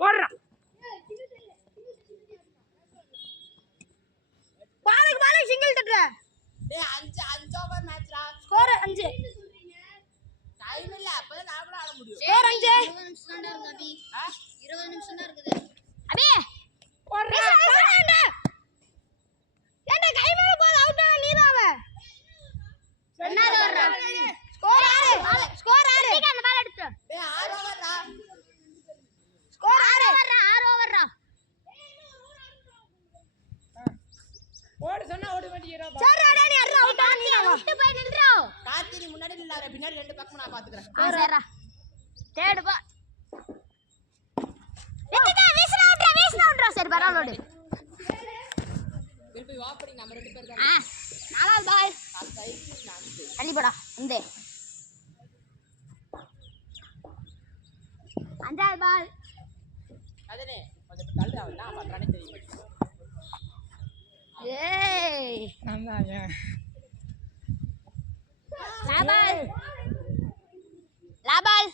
ஓடுறா பாலுக்கு பாலு சிங்கிள் தட்டுற டேய் 5 ஓவர் மேட்ச்ரா ஸ்கோர் 5 டைம் இல்ல அப்பதான் நாம ஆட முடியும் ஸ்கோர் 5 20 நிமிஷம் தான் இருக்கு அபி 20 நிமிஷம் தான் இருக்குது அபி ஓடுறா ஏண்டா கை மேல பால் அவுட் ஆன நீதாவ என்னது ஓடுறா ஸ்கோர் 6 ஸ்கோர் 6 அந்த பால் எடுத்து டேய் 6 ஓவர்ரா ஸ்கோர் 6 ஓவர்ரா ஓடு சொன்னா ஓட மாட்டீங்கடா சரி அட நீ அற அவுட் ஆன நீதாவ விட்டு போய் நில்றா கார்த்தி நீ முன்னாடி நில்லாத பின்னாடி ரெண்டு பக்கம் நான் பாத்துக்கறேன் சரிடா தேடு பா வீசனா அவுட்ரா சரி பரவாயில்லை திருப்பி வாப்படி நம்ம ரெண்டு பேர் தான் நாலாவது பால் தள்ளி போடா இந்த அஞ்சாவது பால் அதனே கொஞ்சம் தள்ளி அவன் நான் பண்றானே தெரிய மாட்டேங்குது ஏய் நான் ஏன் லாபால் லாபால்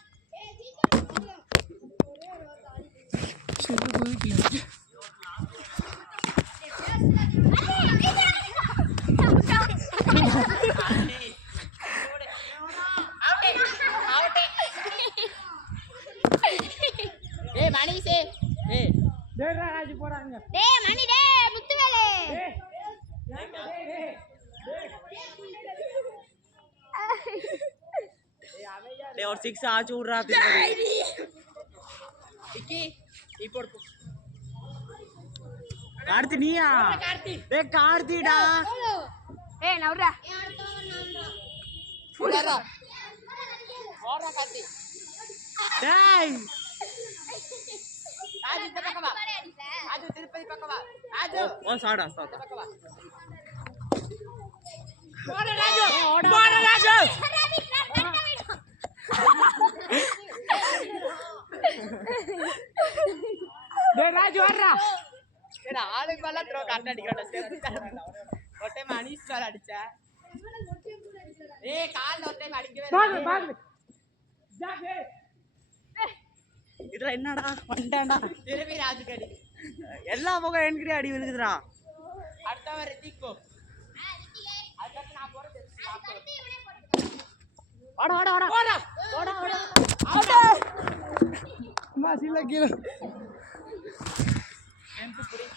ஏய் மணிசே ஏய் டேய் ராஜு போறாங்க டேய் மணி டேய் முத்துவேலே டேய் और 6 आ चूड़ रहा விக்கி இப்போ कार्ति நீயா டேய் कार्तिடா ஏய் நவுறா ஃபுல்லரா ஓடுறா கார்த்தி டேய் ராஜு இந்த பக்கம் வா ராஜு திருப்பதி பக்கம் வா ராஜு ஓ சாடா இந்த பக்கம் வா போடா ராஜு போடா ராஜு டேய் ராஜு ஓடுறா ஏடா ஆளுக்கு மேல த்ரோ கரெக்ட் அடிக்கறடா ஸ்டெப் ஒட்டே மணிஷ் கால் அடிச்சா ஏய் கால் ஒட்டே அடிக்கவே பாகு பாகு ஜாகே இதுல என்னடா வண்டடா திருப்பி ராஜு கடி எல்லா பக்கம் என்கிட்ட அடி விழுகுதுடா அடுத்தவன் ரித்திகோ அதுக்கு நான் போறது வாடா வாடா வாடா போடா அம்மா சில்ல கீழ